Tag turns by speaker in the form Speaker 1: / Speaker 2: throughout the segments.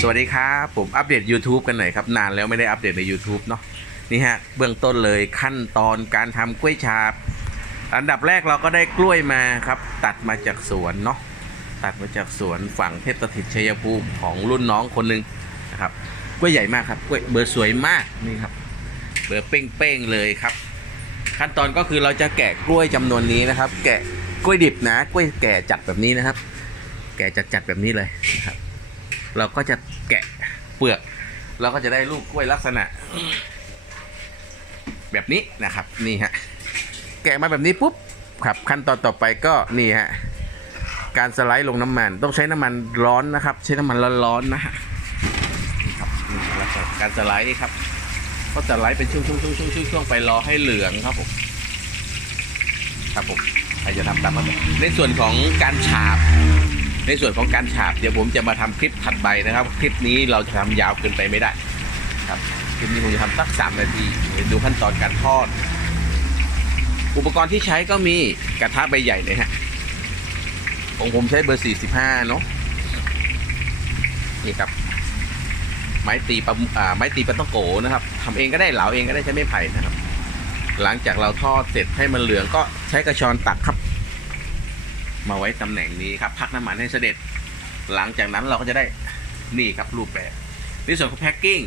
Speaker 1: สวัสดีครับผมอัปเดต YouTube กันหน่อยครับ นานแล้วไม่ได้อัปเดตใน YouTube เนาะนี่ฮะเบื้องต้นเลยขั้นตอนการทำกล้วยฉาบ อันดับแรกเราก็ได้กล้วยมาครับ ตัดมาจากสวนเนาะตัดมาจากสวนฝั่งเทพสถิตชัยภูมิของรุ่นน้องคนหนึ่งนะครับกล้วยใหญ่มากครับกล้วยเบอร์สวยมากนี่ครับเบอร์เป้งๆเลยครับ ขั้นตอนก็คือเราจะแกะกล้วยจำนวนนี้นะครับ แกะกล้วยดิบนะกล้วยแก่จัดแบบนี้นะครับ แก่จัดๆแบบนี้เลยนะครับ เราก็จะแกะเปลือก เราก็จะได้ลูกกล้วยลักษณะ แบบนี้นะครับนี่ฮะแกะมาแบบนี้ปุ๊บครับขั้นตอนต่อไปก็นี่ฮะการสไลด์ลงน้ำมัน ต้องใช้น้ำมันร้อนนะครับ ใช้น้ำมันร้อนๆนะฮะนี่ครับนี่ลักษณะการสไลด์นี่ครับก็จะไลฟ์เป็นช่วงช่วงช่วงช่วงช่วงช่วงไปรอให้เหลืองครับผมครับผมใครจะทำตามมาในส่วนของการฉาบ ในส่วนของการฉาบเดี๋ยวผมจะมาทำคลิปถัดไปนะครับ คลิปนี้เราจะทำยาวเกินไปไม่ได้ครับคลิปนี้ผมจะทำสักสามนาทีดูขั้นตอนการทอด อุปกรณ์ที่ใช้ก็มีกระทะใบใหญ่เลยฮะของผมใช้เบอร์45เนาะนี่ครับไม้ตีปลาไม้ตีปลาต้องโกนะครับทำเองก็ได้เหลาเองก็ได้ใช้ไม้ไผ่นะครับ หลังจากเราทอดเสร็จให้มันเหลืองก็ใช้กระชอนตักครับ มาไว้ตำแหน่งนี้ครับพักน้ำมันให้เสด็จ หลังจากนั้นเราก็จะได้นี่ครับรูปแบบในส่วนของแพ็กกิ้ง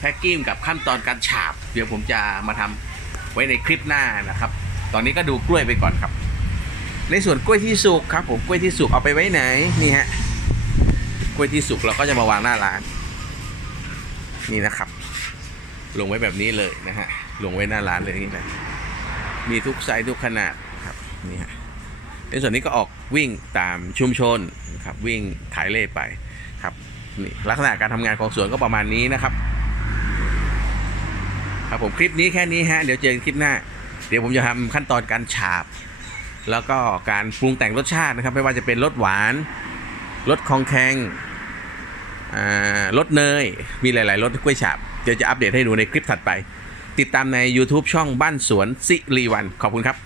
Speaker 1: แพ็กกิ้งกับขั้นตอนการฉาบ เดี๋ยวผมจะมาทำไว้ในคลิปหน้านะครับ ตอนนี้ก็ดูกล้วยไปก่อนครับ ในส่วนกล้วยที่สุกครับ ผมกล้วยที่สุกเอาไปไว้ไหนนี่ฮะกล้วยที่สุกเราก็จะมาวางหน้าร้าน นี่นะครับ ลงไว้แบบนี้เลยนะฮะลงไว้หน้าร้านเลยนี่เลยมีทุกไซส์ทุกขนาดครับนี่ฮะ ในส่วนนี้ก็ออกวิ่งตามชุมชนนะครับวิ่งขายเล่ไปครับนี่ลักษณะการทำงานของสวนก็ประมาณนี้นะครับ ครับผมคลิปนี้แค่นี้ฮะเดี๋ยวเจอกันคลิปหน้า เดี๋ยวผมจะทำขั้นตอนการฉาบ แล้วก็การปรุงแต่งรสชาตินะครับ ไม่ว่าจะเป็นรสหวานรสคองแคงอ่ารสเนย มีหลาย ๆรสกล้วยฉาบ เดี๋ยวจะอัปเดตให้ดูในคลิปถัดไป ติดตามใน YouTube ช่องบ้านสวนสิริวัน ขอบคุณครับ